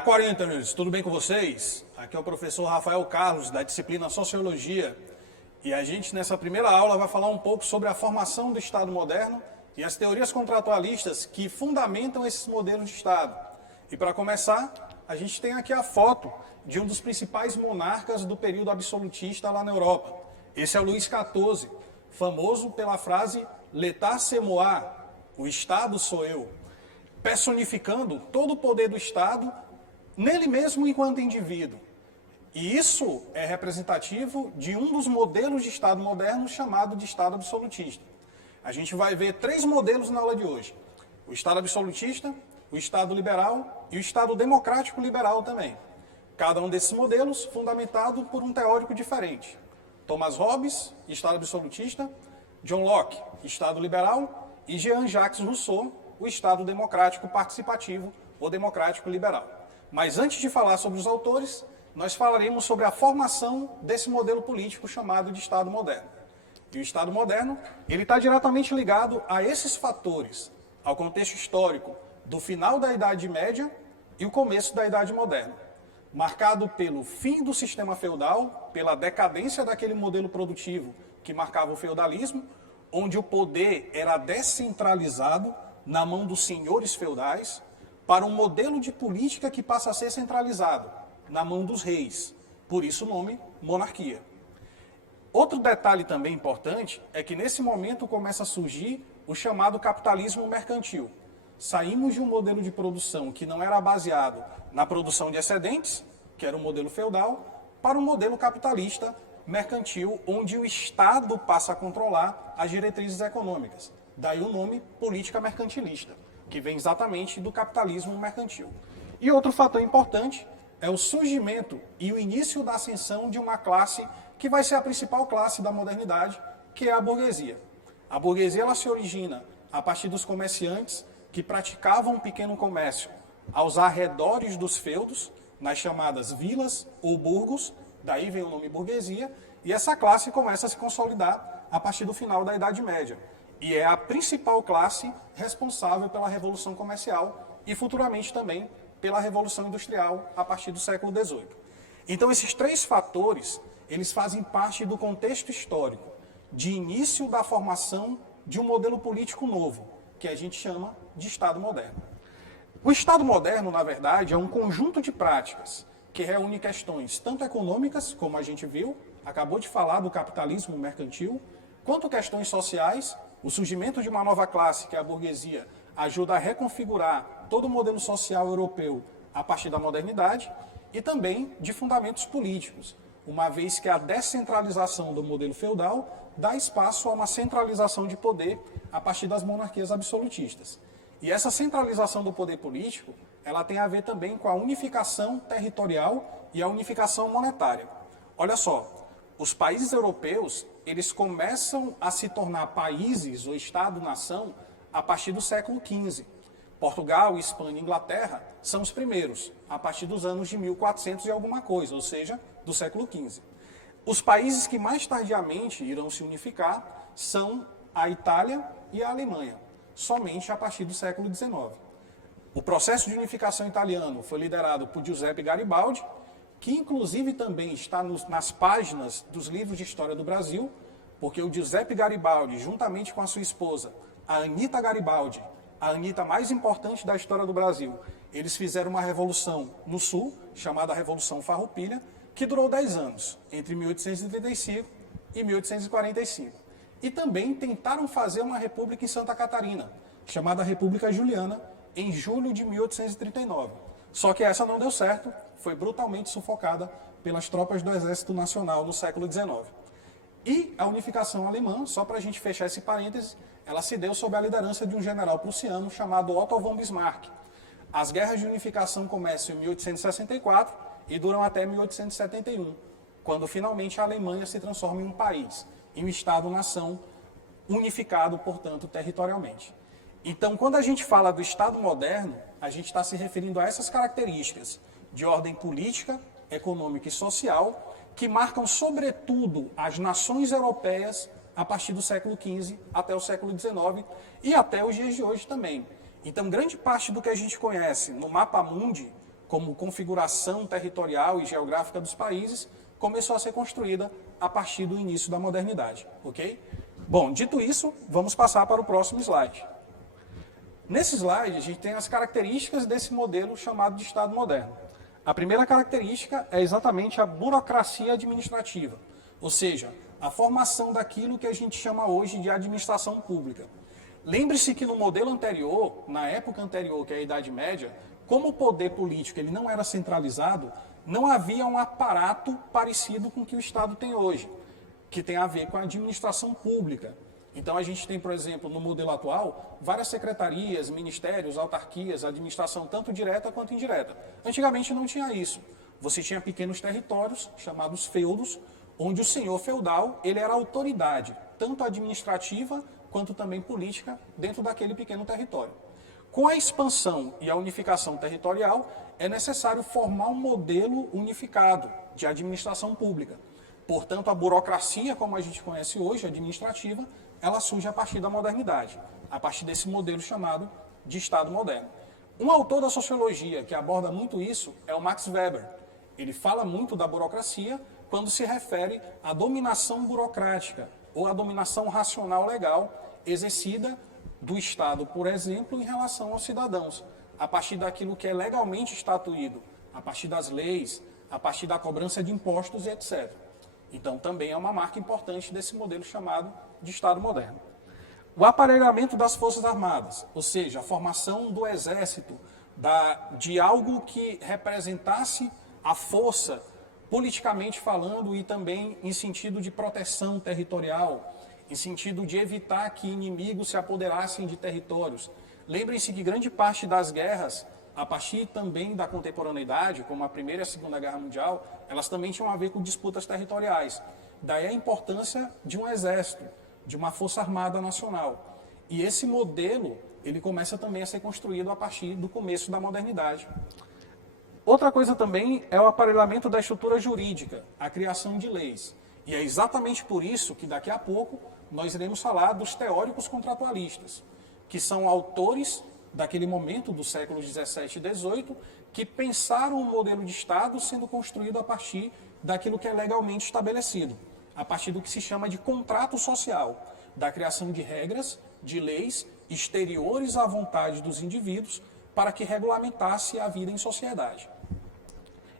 Olá, Quarenteners! Tudo bem com vocês? Aqui é o professor Rafael Carlos, da disciplina Sociologia. E a gente, nessa primeira aula, vai falar um pouco sobre a formação do Estado moderno e as teorias contratualistas que fundamentam esses modelos de Estado. E para começar, a gente tem aqui a foto de um dos principais monarcas do período absolutista lá na Europa. Esse é o Luís XIV, famoso pela frase «L'État c'est moi», o Estado sou eu, personificando todo o poder do Estado nele mesmo enquanto indivíduo. E isso é representativo de um dos modelos de Estado moderno chamado de Estado absolutista. A gente vai ver três modelos na aula de hoje. O Estado absolutista, o Estado liberal e o Estado democrático liberal também. Cada um desses modelos fundamentado por um teórico diferente. Thomas Hobbes, Estado absolutista, John Locke, Estado liberal e Jean-Jacques Rousseau, o Estado democrático participativo ou democrático liberal. Mas antes de falar sobre os autores, nós falaremos sobre a formação desse modelo político chamado de Estado moderno. E o Estado moderno, ele está diretamente ligado a esses fatores, ao contexto histórico do final da Idade Média e o começo da Idade Moderna, marcado pelo fim do sistema feudal, pela decadência daquele modelo produtivo que marcava o feudalismo, onde o poder era descentralizado na mão dos senhores feudais, para um modelo de política que passa a ser centralizado na mão dos reis, por isso o nome monarquia. Outro detalhe também importante é que nesse momento começa a surgir o chamado capitalismo mercantil. Saímos de um modelo de produção que não era baseado na produção de excedentes, que era o modelo feudal, para um modelo capitalista mercantil, onde o Estado passa a controlar as diretrizes econômicas. Daí o nome política mercantilista, que vem exatamente do capitalismo mercantil. E outro fator importante é o surgimento e o início da ascensão de uma classe que vai ser a principal classe da modernidade, que é a burguesia. A burguesia ela se origina a partir dos comerciantes que praticavam um pequeno comércio aos arredores dos feudos, nas chamadas vilas ou burgos, daí vem o nome burguesia, e essa classe começa a se consolidar a partir do final da Idade Média. E é a principal classe responsável pela Revolução Comercial e futuramente também pela Revolução Industrial a partir do século XVIII. Então esses três fatores, eles fazem parte do contexto histórico de início da formação de um modelo político novo, que a gente chama de Estado moderno. O Estado moderno, na verdade, é um conjunto de práticas que reúne questões tanto econômicas, como a gente viu, acabou de falar do capitalismo mercantil, quanto questões sociais. O surgimento de uma nova classe, que é a burguesia, ajuda a reconfigurar todo o modelo social europeu a partir da modernidade, e também de fundamentos políticos, uma vez que a descentralização do modelo feudal dá espaço a uma centralização de poder a partir das monarquias absolutistas. E essa centralização do poder político, ela tem a ver também com a unificação territorial e a unificação monetária. Olha só, os países europeus, eles começam a se tornar países ou Estado-nação a partir do século XV. Portugal, Espanha e Inglaterra são os primeiros, a partir dos anos de 1400 e alguma coisa, ou seja, do século XV. Os países que mais tardiamente irão se unificar são a Itália e a Alemanha, somente a partir do século XIX. O processo de unificação italiano foi liderado por Giuseppe Garibaldi, que inclusive também está nas páginas dos livros de história do Brasil, porque o Giuseppe Garibaldi, juntamente com a sua esposa, a Anita Garibaldi, a Anita mais importante da história do Brasil, eles fizeram uma revolução no Sul, chamada Revolução Farroupilha, que durou 10 anos, entre 1835 e 1845. E também tentaram fazer uma república em Santa Catarina, chamada República Juliana, em julho de 1839. Só que essa não deu certo, foi brutalmente sufocada pelas tropas do Exército Nacional no século XIX. E a unificação alemã, só para a gente fechar esse parêntese, ela se deu sob a liderança de um general prussiano chamado Otto von Bismarck. As guerras de unificação começam em 1864 e duram até 1871, quando finalmente a Alemanha se transforma em um país, em um Estado-nação unificado, portanto, territorialmente. Então, quando a gente fala do Estado moderno, a gente está se referindo a essas características de ordem política, econômica e social, que marcam, sobretudo, as nações europeias a partir do século XV até o século XIX e até os dias de hoje também. Então, grande parte do que a gente conhece no mapa mundi como configuração territorial e geográfica dos países, começou a ser construída a partir do início da modernidade, ok? Bom, dito isso, vamos passar para o próximo slide. Nesse slide, a gente tem as características desse modelo chamado de Estado moderno. A primeira característica é exatamente a burocracia administrativa, ou seja, a formação daquilo que a gente chama hoje de administração pública. Lembre-se que no modelo anterior, na época anterior, que é a Idade Média, como o poder político ele não era centralizado, não havia um aparato parecido com o que o Estado tem hoje, que tem a ver com a administração pública. Então a gente tem, por exemplo, no modelo atual, várias secretarias, ministérios, autarquias, administração tanto direta quanto indireta. Antigamente não tinha isso. Você tinha pequenos territórios, chamados feudos, onde o senhor feudal ele era a autoridade, tanto administrativa quanto também política, dentro daquele pequeno território. Com a expansão e a unificação territorial, é necessário formar um modelo unificado de administração pública. Portanto, a burocracia, como a gente conhece hoje, administrativa, ela surge a partir da modernidade, a partir desse modelo chamado de Estado moderno. Um autor da sociologia que aborda muito isso é o Max Weber. Ele fala muito da burocracia quando se refere à dominação burocrática ou à dominação racional legal exercida do Estado, por exemplo, em relação aos cidadãos, a partir daquilo que é legalmente estatuído, a partir das leis, a partir da cobrança de impostos e etc. Então, também é uma marca importante desse modelo chamado de Estado moderno. O aparelhamento das Forças Armadas, ou seja, a formação do Exército, de algo que representasse a força, politicamente falando, e também em sentido de proteção territorial, em sentido de evitar que inimigos se apoderassem de territórios. Lembrem-se que grande parte das guerras, a partir também da contemporaneidade, como a Primeira e a Segunda Guerra Mundial, elas também tinham a ver com disputas territoriais. Daí a importância de um exército, de uma força armada nacional. E esse modelo, ele começa também a ser construído a partir do começo da modernidade. Outra coisa também é o aparelhamento da estrutura jurídica, a criação de leis. E é exatamente por isso que daqui a pouco nós iremos falar dos teóricos contratualistas, que são autores daquele momento do século XVII e XVIII, que pensaram o modelo de Estado sendo construído a partir daquilo que é legalmente estabelecido, a partir do que se chama de contrato social, da criação de regras, de leis exteriores à vontade dos indivíduos para que regulamentasse a vida em sociedade.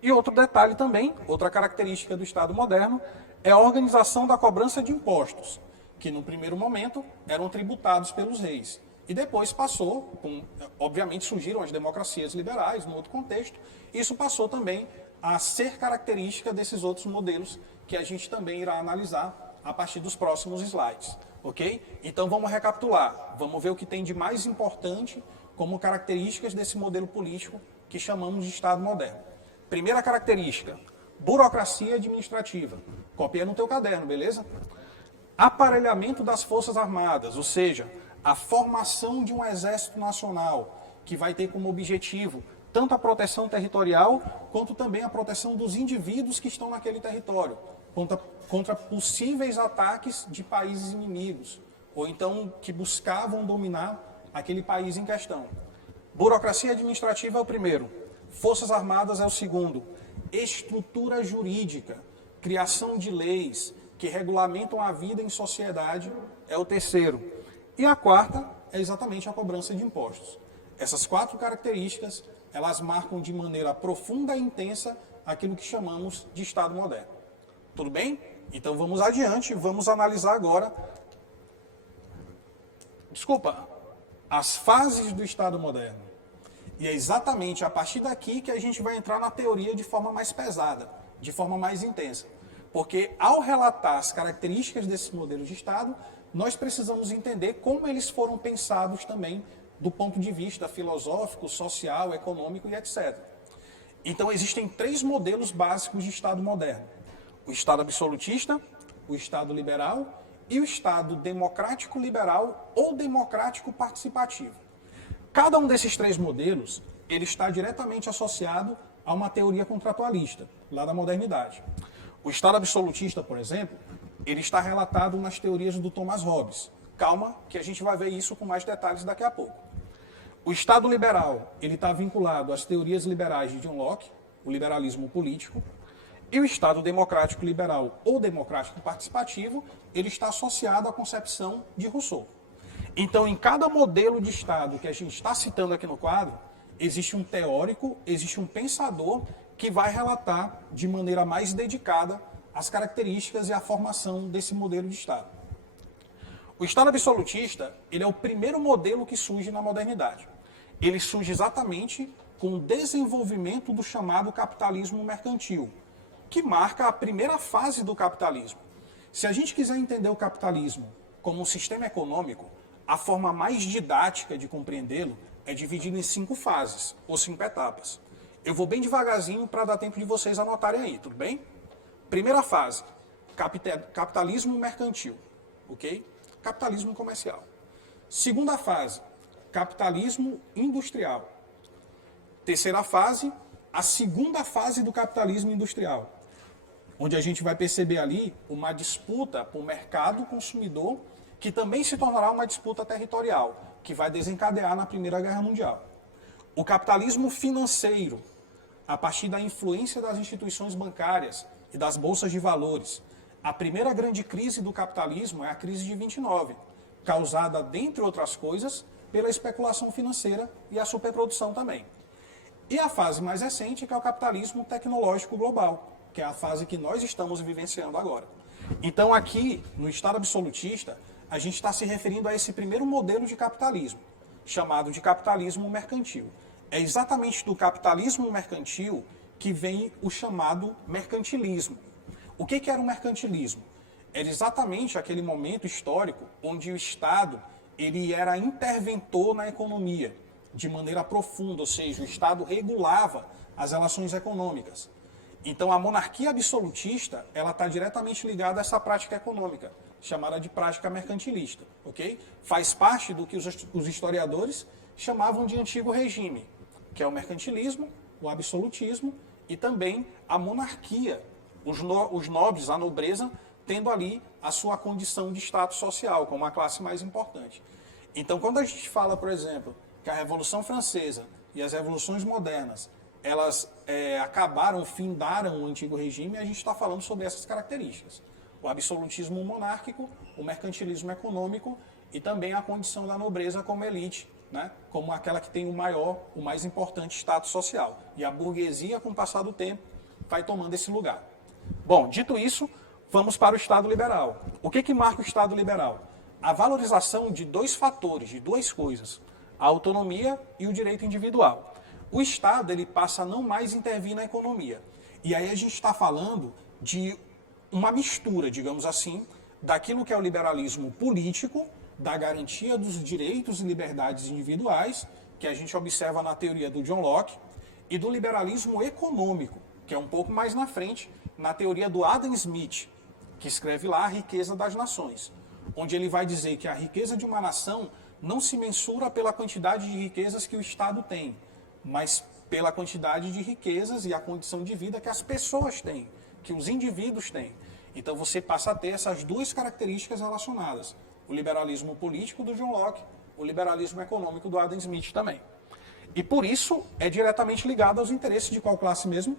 E outro detalhe também, outra característica do Estado moderno, é a organização da cobrança de impostos, que no primeiro momento eram tributados pelos reis. E depois passou, obviamente surgiram as democracias liberais, no outro contexto, isso passou também a ser característica desses outros modelos que a gente também irá analisar a partir dos próximos slides, ok? Então vamos recapitular, vamos ver o que tem de mais importante como características desse modelo político que chamamos de Estado moderno. Primeira característica, burocracia administrativa. Copia no teu caderno, beleza? Aparelhamento das Forças Armadas, ou seja, a formação de um exército nacional, que vai ter como objetivo tanto a proteção territorial, quanto também a proteção dos indivíduos que estão naquele território, contra possíveis ataques de países inimigos, ou então que buscavam dominar aquele país em questão. Burocracia administrativa é o primeiro, Forças Armadas é o segundo, estrutura jurídica, criação de leis que regulamentam a vida em sociedade é o terceiro. E a quarta é exatamente a cobrança de impostos. Essas quatro características, elas marcam de maneira profunda e intensa aquilo que chamamos de Estado moderno. Tudo bem? Então vamos adiante, vamos analisar agora, as fases do Estado moderno. E é exatamente a partir daqui que a gente vai entrar na teoria de forma mais pesada, de forma mais intensa. Porque ao relatar as características desses modelos de Estado, nós precisamos entender como eles foram pensados também do ponto de vista filosófico, social, econômico e etc. Então existem três modelos básicos de Estado moderno. O Estado absolutista, o Estado liberal e o Estado democrático liberal ou democrático participativo. Cada um desses três modelos, ele está diretamente associado a uma teoria contratualista, lá da modernidade. O Estado absolutista, por exemplo, ele está relatado nas teorias do Thomas Hobbes. Calma, que a gente vai ver isso com mais detalhes daqui a pouco. O Estado liberal, ele está vinculado às teorias liberais de John Locke, o liberalismo político, e o Estado democrático liberal ou democrático participativo, ele está associado à concepção de Rousseau. Então, em cada modelo de Estado que a gente está citando aqui no quadro, existe um teórico, existe um pensador que vai relatar de maneira mais dedicada as características e a formação desse modelo de Estado. O Estado absolutista, ele é o primeiro modelo que surge na modernidade. Ele surge exatamente com o desenvolvimento do chamado capitalismo mercantil, que marca a primeira fase do capitalismo. Se a gente quiser entender o capitalismo como um sistema econômico, a forma mais didática de compreendê-lo é dividido em 5 fases, ou 5 etapas. Eu vou bem devagarzinho para dar tempo de vocês anotarem aí, tudo bem? Primeira fase, capitalismo mercantil, ok? Capitalismo comercial. Segunda fase, capitalismo industrial. Terceira fase, a segunda fase do capitalismo industrial, onde a gente vai perceber ali uma disputa por mercado consumidor, que também se tornará uma disputa territorial, que vai desencadear na Primeira Guerra Mundial. O capitalismo financeiro, a partir da influência das instituições bancárias e das bolsas de valores. A primeira grande crise do capitalismo é a crise de 29, causada, dentre outras coisas, pela especulação financeira e a superprodução também. E a fase mais recente, que é o capitalismo tecnológico global, que é a fase que nós estamos vivenciando agora. Então, aqui, no Estado absolutista, a gente está se referindo a esse primeiro modelo de capitalismo, chamado de capitalismo mercantil. É exatamente do capitalismo mercantil que vem o chamado mercantilismo. O que era o mercantilismo? Era exatamente aquele momento histórico onde o Estado ele era interventor na economia, de maneira profunda, ou seja, o Estado regulava as relações econômicas. Então, a monarquia absolutista ela está diretamente ligada a essa prática econômica, chamada de prática mercantilista, ok? Faz parte do que os historiadores chamavam de antigo regime, que é o mercantilismo, o absolutismo e também a monarquia, os nobres, a nobreza, tendo ali a sua condição de status social, como a classe mais importante. Então, quando a gente fala, por exemplo, que a Revolução Francesa e as revoluções modernas elas acabaram, findaram o antigo regime, a gente está falando sobre essas características. O absolutismo monárquico, o mercantilismo econômico e também a condição da nobreza como elite, né? Como aquela que tem o maior, o mais importante status social. E a burguesia, com o passar do tempo, vai tomando esse lugar. Bom, dito isso, vamos para o Estado liberal. O que marca o Estado liberal? A valorização de 2 fatores, de 2 coisas, a autonomia e o direito individual. O Estado ele passa a não mais intervir na economia. E aí a gente está falando de uma mistura, digamos assim, daquilo que é o liberalismo político, da garantia dos direitos e liberdades individuais, que a gente observa na teoria do John Locke, e do liberalismo econômico, que é um pouco mais na frente, na teoria do Adam Smith, que escreve lá A Riqueza das Nações, onde ele vai dizer que a riqueza de uma nação não se mensura pela quantidade de riquezas que o Estado tem, mas pela quantidade de riquezas e a condição de vida que as pessoas têm, que os indivíduos têm. Então você passa a ter essas 2 características relacionadas. O liberalismo político do John Locke, o liberalismo econômico do Adam Smith também. E por isso é diretamente ligado aos interesses de qual classe mesmo?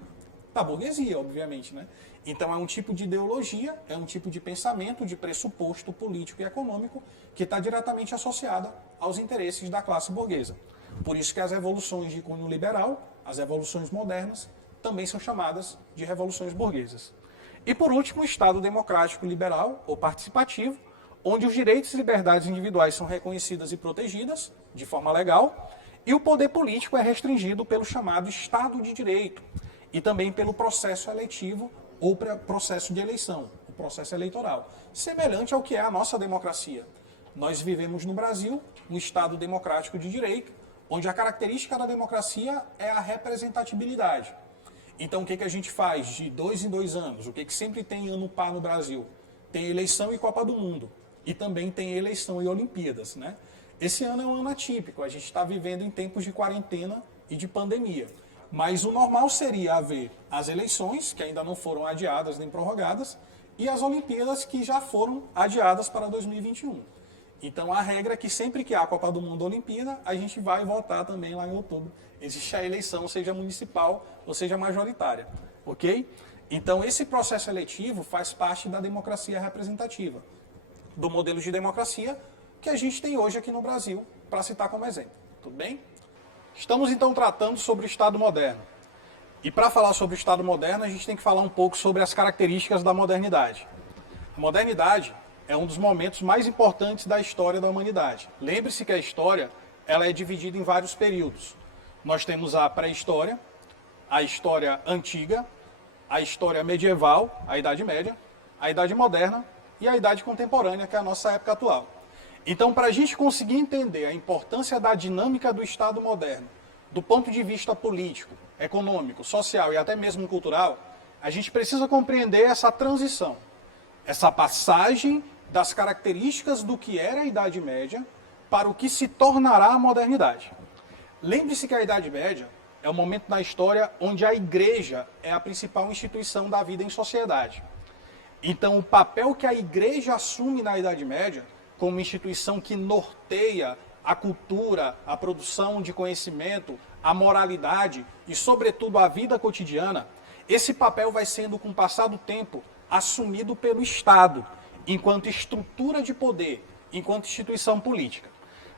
Da burguesia, obviamente, né? Então é um tipo de ideologia, é um tipo de pensamento, de pressuposto político e econômico que está diretamente associada aos interesses da classe burguesa. Por isso que as revoluções de cunho liberal, as revoluções modernas, também são chamadas de revoluções burguesas. E por último, o Estado democrático liberal ou participativo, onde os direitos e liberdades individuais são reconhecidas e protegidas de forma legal, e o poder político é restringido pelo chamado Estado de Direito e também pelo processo eletivo ou processo de eleição, o processo eleitoral, semelhante ao que é a nossa democracia. Nós vivemos no Brasil um Estado democrático de direito, onde a característica da democracia é a representatividade. Então, o que a gente faz de 2 em 2 anos? O que sempre tem ano par no Brasil? Tem eleição e Copa do Mundo. E também tem eleição e Olimpíadas, né? Esse ano é um ano atípico. A gente está vivendo em tempos de quarentena e de pandemia. Mas o normal seria haver as eleições, que ainda não foram adiadas nem prorrogadas, e as Olimpíadas, que já foram adiadas para 2021. Então a regra é que sempre que há a Copa do Mundo ou Olimpíada, a gente vai votar também lá em outubro. Existe a eleição, seja municipal ou seja majoritária, ok? Então esse processo eletivo faz parte da democracia representativa, do modelo de democracia que a gente tem hoje aqui no Brasil, para citar como exemplo, tudo bem? Estamos então tratando sobre o Estado moderno. E para falar sobre o Estado moderno, a gente tem que falar um pouco sobre as características da modernidade. A modernidade é um dos momentos mais importantes da história da humanidade. Lembre-se que a história ela é dividida em vários períodos. Nós temos a pré-história, a história antiga, a história medieval, a Idade Média, a Idade Moderna e a Idade Contemporânea, que é a nossa época atual. Então, para a gente conseguir entender a importância da dinâmica do Estado moderno, do ponto de vista político, econômico, social e até mesmo cultural, a gente precisa compreender essa transição, essa passagem das características do que era a Idade Média para o que se tornará a modernidade. Lembre-se que a Idade Média é o momento na história onde a igreja é a principal instituição da vida em sociedade. Então, o papel que a igreja assume na Idade Média, como instituição que norteia a cultura, a produção de conhecimento, a moralidade e, sobretudo, a vida cotidiana, esse papel vai sendo, com o passar do tempo, assumido pelo Estado, enquanto estrutura de poder, enquanto instituição política.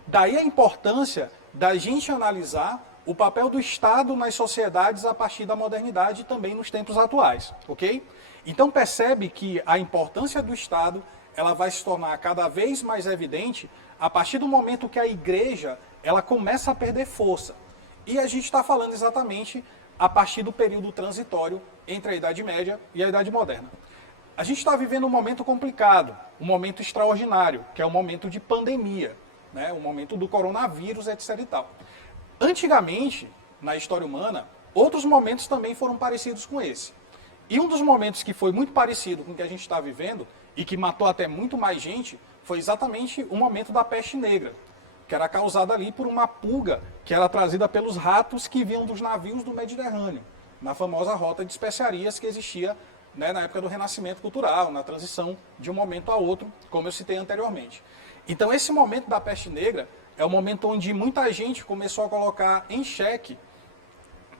Daí a importância da gente analisar o papel do Estado nas sociedades a partir da modernidade e também nos tempos atuais, ok? Então percebe que a importância do Estado ela vai se tornar cada vez mais evidente a partir do momento que a igreja ela começa a perder força. E a gente está falando exatamente a partir do período transitório entre a Idade Média e a Idade Moderna. A gente está vivendo um momento complicado, um momento extraordinário, que é o momento de pandemia, né? O momento do coronavírus, etc. e tal. Antigamente, na história humana, outros momentos também foram parecidos com esse. E um dos momentos que foi muito parecido com o que a gente está vivendo e que matou até muito mais gente foi exatamente o momento da peste negra, que era causada ali por uma pulga que era trazida pelos ratos que vinham dos navios do Mediterrâneo, na famosa rota de especiarias que existia, né, na época do Renascimento Cultural, na transição de um momento a outro, como eu citei anteriormente. Então esse momento da peste negra é o momento onde muita gente começou a colocar em xeque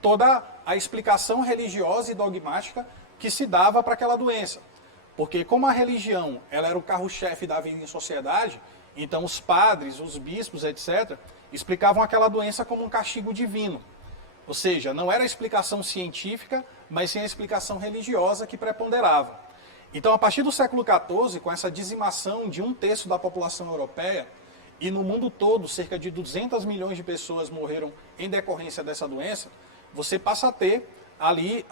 toda a explicação religiosa e dogmática que se dava para aquela doença. Porque como a religião ela era o carro-chefe da vida em sociedade, então os padres, os bispos, etc., explicavam aquela doença como um castigo divino. Ou seja, não era a explicação científica, mas sim a explicação religiosa que preponderava. Então, a partir do século XIV, com essa dizimação de 1/3 da população europeia, e no mundo todo cerca de 200 milhões de pessoas morreram em decorrência dessa doença, você passa a ter ali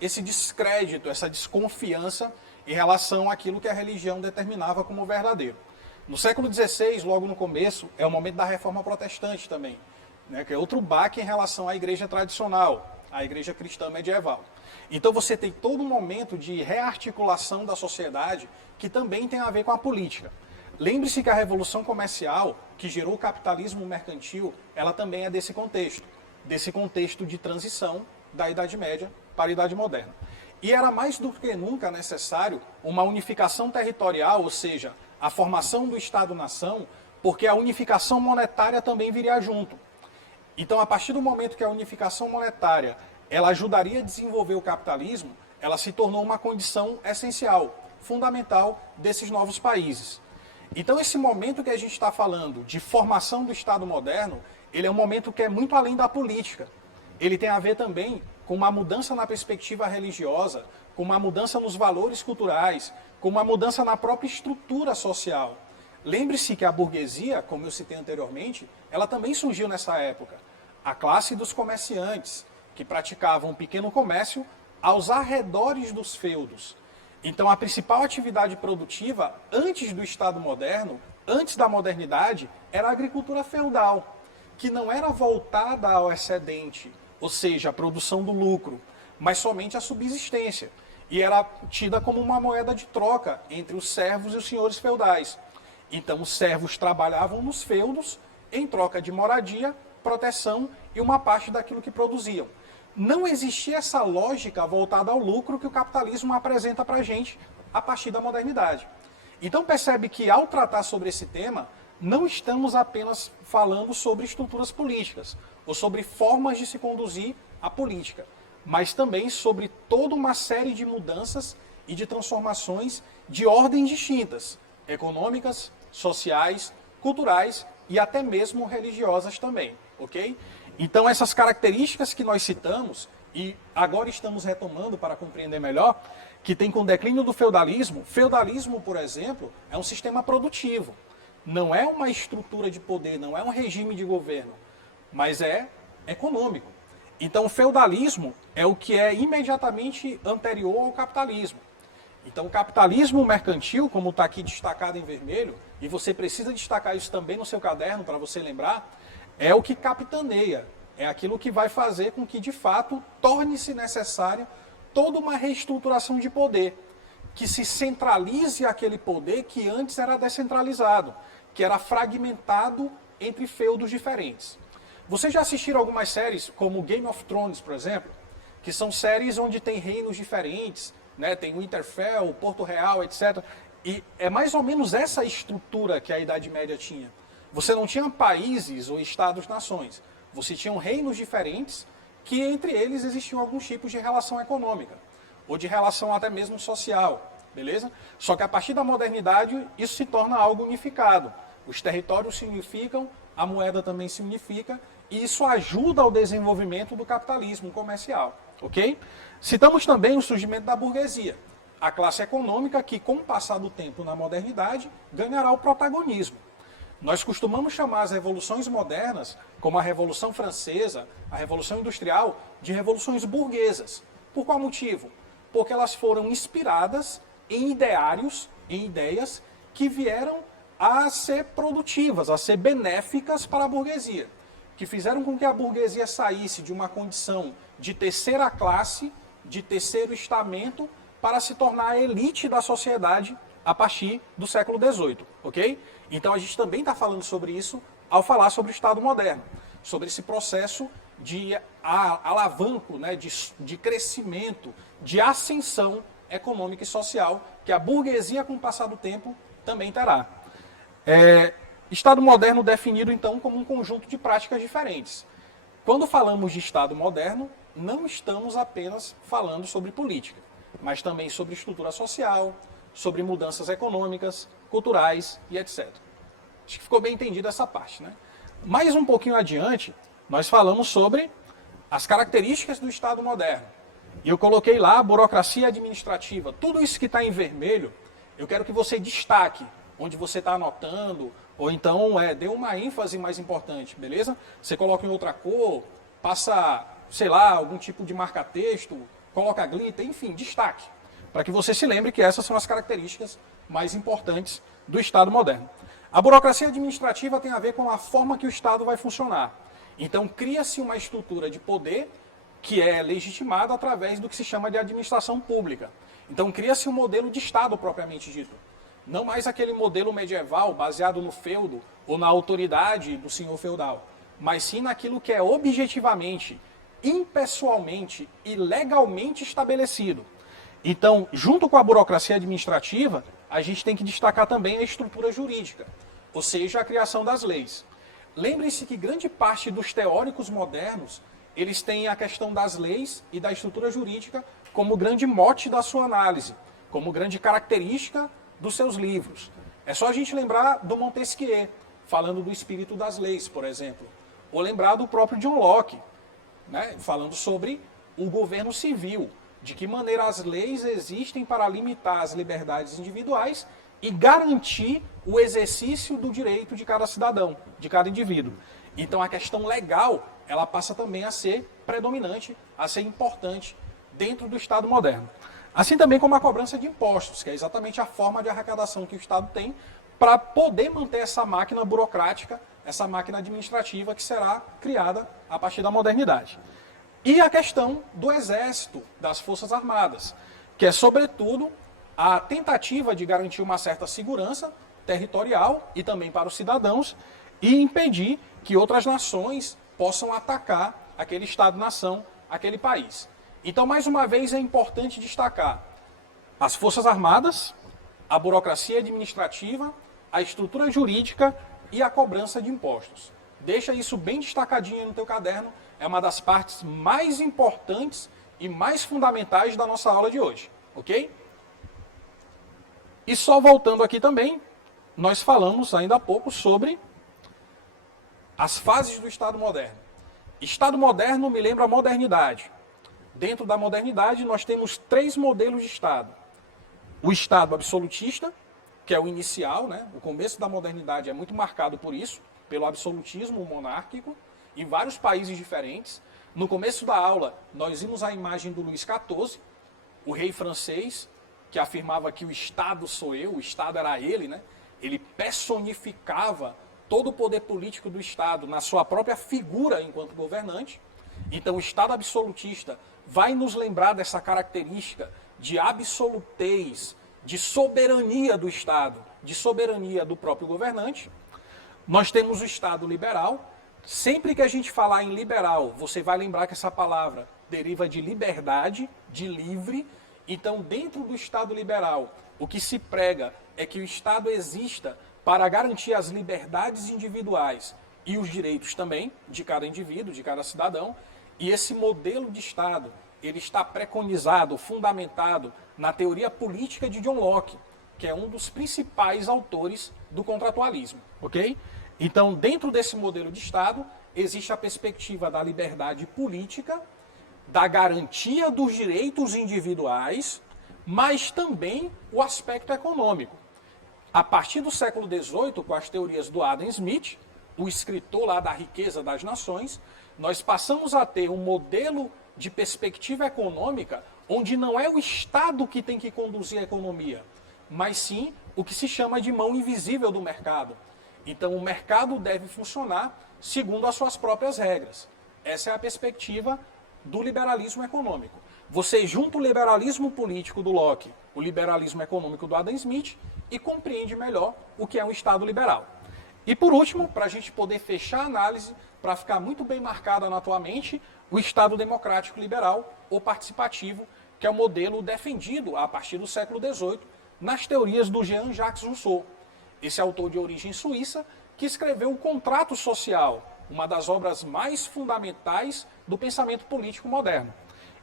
esse descrédito, essa desconfiança em relação àquilo que a religião determinava como verdadeiro. No século XVI, logo no começo, é o momento da Reforma Protestante também, né, que é outro baque em relação à igreja tradicional, à igreja cristã medieval. Então você tem todo um momento de rearticulação da sociedade que também tem a ver com a política. Lembre-se que a Revolução Comercial, que gerou o capitalismo mercantil, ela também é desse contexto de transição da Idade Média para a Idade Moderna. E era mais do que nunca necessário uma unificação territorial, ou seja, a formação do Estado-nação, porque a unificação monetária também viria junto. Então, a partir do momento que a unificação monetária ela ajudaria a desenvolver o capitalismo, ela se tornou uma condição essencial, fundamental desses novos países. Então, esse momento que a gente está falando de formação do Estado moderno, ele é um momento que é muito além da política. Ele tem a ver também com uma mudança na perspectiva religiosa, com uma mudança nos valores culturais, com uma mudança na própria estrutura social. Lembre-se que a burguesia, como eu citei anteriormente, ela também surgiu nessa época. A classe dos comerciantes, que praticavam um pequeno comércio aos arredores dos feudos. Então, a principal atividade produtiva, antes do Estado moderno, antes da modernidade, era a agricultura feudal, que não era voltada ao excedente, ou seja, a produção do lucro, mas somente a subsistência. E era tida como uma moeda de troca entre os servos e os senhores feudais. Então, os servos trabalhavam nos feudos em troca de moradia, proteção e uma parte daquilo que produziam. Não existia essa lógica voltada ao lucro que o capitalismo apresenta para a gente a partir da modernidade. Então percebe que ao tratar sobre esse tema, não estamos apenas falando sobre estruturas políticas, ou sobre formas de se conduzir a política, mas também sobre toda uma série de mudanças e de transformações de ordens distintas, econômicas, sociais, culturais e até mesmo religiosas também, ok? Então essas características que nós citamos, e agora estamos retomando para compreender melhor, que tem com o declínio do feudalismo. Feudalismo, por exemplo, é um sistema produtivo. Não é uma estrutura de poder, não é um regime de governo, mas é econômico. Então o feudalismo é o que é imediatamente anterior ao capitalismo. Então o capitalismo mercantil, como está aqui destacado em vermelho, e você precisa destacar isso também no seu caderno para você lembrar, é o que capitaneia, é aquilo que vai fazer com que de fato torne-se necessário toda uma reestruturação de poder, que se centralize aquele poder que antes era descentralizado, que era fragmentado entre feudos diferentes. Vocês já assistiram algumas séries, como Game of Thrones, por exemplo, que são séries onde tem reinos diferentes, né? Tem Winterfell, Porto Real, etc. E é mais ou menos essa estrutura que a Idade Média tinha. Você não tinha países ou estados-nações, você tinha reinos diferentes que entre eles existiam alguns tipos de relação econômica, ou de relação até mesmo social, beleza? Só que a partir da modernidade isso se torna algo unificado. Os territórios se unificam, a moeda também se unifica, e isso ajuda ao desenvolvimento do capitalismo comercial, ok? Citamos também o surgimento da burguesia, a classe econômica que, com o passar do tempo na modernidade, ganhará o protagonismo. Nós costumamos chamar as revoluções modernas, como a Revolução Francesa, a Revolução Industrial, de revoluções burguesas. Por qual motivo? Porque elas foram inspiradas em ideários, em ideias que vieram a ser produtivas, a ser benéficas para a burguesia, que fizeram com que a burguesia saísse de uma condição de terceira classe, de terceiro estamento, para se tornar a elite da sociedade a partir do século XVIII, ok? Então a gente também está falando sobre isso ao falar sobre o Estado moderno, sobre esse processo de alavanco, né, de crescimento, de ascensão econômica e social que a burguesia, com o passar do tempo, também terá. Estado moderno definido, então, como um conjunto de práticas diferentes. Quando falamos de Estado moderno, não estamos apenas falando sobre política, mas também sobre estrutura social, sobre mudanças econômicas, culturais e etc. Acho que ficou bem entendida essa parte, né? Mais um pouquinho adiante, nós falamos sobre as características do Estado moderno. E eu coloquei lá a burocracia administrativa. Tudo isso que está em vermelho, eu quero que você destaque onde você está anotando, ou então dê uma ênfase mais importante, beleza? Você coloca em outra cor, passa, sei lá, algum tipo de marca-texto, coloca glitter, enfim, destaque, para que você se lembre que essas são as características mais importantes do Estado moderno. A burocracia administrativa tem a ver com a forma que o Estado vai funcionar. Então, cria-se uma estrutura de poder que é legitimada através do que se chama de administração pública. Então, cria-se um modelo de Estado propriamente dito. Não mais aquele modelo medieval baseado no feudo ou na autoridade do senhor feudal, mas sim naquilo que é objetivamente, impessoalmente e legalmente estabelecido. Então, junto com a burocracia administrativa, a gente tem que destacar também a estrutura jurídica, ou seja, a criação das leis. Lembre-se que grande parte dos teóricos modernos, eles têm a questão das leis e da estrutura jurídica como grande mote da sua análise, como grande característica dos seus livros. É só a gente lembrar do Montesquieu, falando do espírito das leis, por exemplo, ou lembrar do próprio John Locke, né, falando sobre o governo civil, de que maneira as leis existem para limitar as liberdades individuais e garantir o exercício do direito de cada cidadão, de cada indivíduo. Então a questão legal, ela passa também a ser predominante, a ser importante dentro do Estado moderno. Assim também como a cobrança de impostos, que é exatamente a forma de arrecadação que o Estado tem para poder manter essa máquina burocrática, essa máquina administrativa que será criada a partir da modernidade. E a questão do Exército, das Forças Armadas, que é, sobretudo, a tentativa de garantir uma certa segurança territorial e também para os cidadãos e impedir que outras nações possam atacar aquele Estado-nação, aquele país. Então, mais uma vez, é importante destacar as Forças Armadas, a burocracia administrativa, a estrutura jurídica e a cobrança de impostos. Deixa isso bem destacadinho no teu caderno, é uma das partes mais importantes e mais fundamentais da nossa aula de hoje, ok? E só voltando aqui também, nós falamos ainda há pouco sobre as fases do Estado moderno. Estado moderno me lembra a modernidade. Dentro da modernidade, nós temos 3 modelos de Estado. O Estado absolutista, que é o inicial, né? O começo da modernidade é muito marcado por isso, pelo absolutismo monárquico, em vários países diferentes. No começo da aula, nós vimos a imagem do Luís XIV, o rei francês, que afirmava que o Estado sou eu, o Estado era ele, né? Ele personificava todo o poder político do Estado na sua própria figura enquanto governante. Então, o Estado absolutista vai nos lembrar dessa característica de absolutez, de soberania do Estado, de soberania do próprio governante. Nós temos o Estado liberal. Sempre que a gente falar em liberal, você vai lembrar que essa palavra deriva de liberdade, de livre. Então, dentro do Estado liberal, o que se prega é que o Estado exista para garantir as liberdades individuais e os direitos também de cada indivíduo, de cada cidadão. E esse modelo de Estado, ele está preconizado, fundamentado na teoria política de John Locke, que é um dos principais autores do contratualismo, ok? Então, dentro desse modelo de Estado, existe a perspectiva da liberdade política, da garantia dos direitos individuais, mas também o aspecto econômico. A partir do século XVIII, com as teorias do Adam Smith, o escritor lá da Riqueza das Nações, nós passamos a ter um modelo de perspectiva econômica onde não é o Estado que tem que conduzir a economia, mas sim o que se chama de mão invisível do mercado. Então, o mercado deve funcionar segundo as suas próprias regras. Essa é a perspectiva do liberalismo econômico. Você junta o liberalismo político do Locke, o liberalismo econômico do Adam Smith e compreende melhor o que é um Estado liberal. E por último, para a gente poder fechar a análise, para ficar muito bem marcada na tua mente, o Estado democrático liberal ou participativo, que é o modelo defendido a partir do século XVIII nas teorias do Jean-Jacques Rousseau, esse autor de origem suíça que escreveu o Contrato Social, uma das obras mais fundamentais do pensamento político moderno.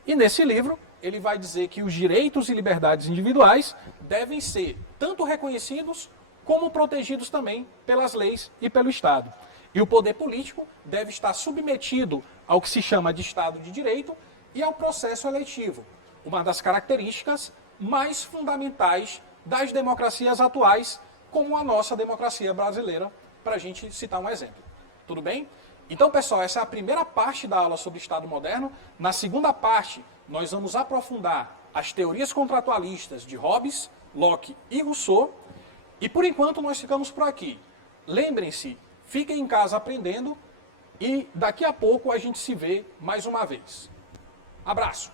E nesse livro, ele vai dizer que os direitos e liberdades individuais devem ser tanto reconhecidos como protegidos também pelas leis e pelo Estado. E o poder político deve estar submetido ao que se chama de Estado de Direito e ao processo eletivo, uma das características mais fundamentais das democracias atuais, como a nossa democracia brasileira, para a gente citar um exemplo. Tudo bem? Então, pessoal, essa é a primeira parte da aula sobre Estado moderno. Na segunda parte, nós vamos aprofundar as teorias contratualistas de Hobbes, Locke e Rousseau. E, por enquanto, nós ficamos por aqui. Lembrem-se, fiquem em casa aprendendo e daqui a pouco a gente se vê mais uma vez. Abraço!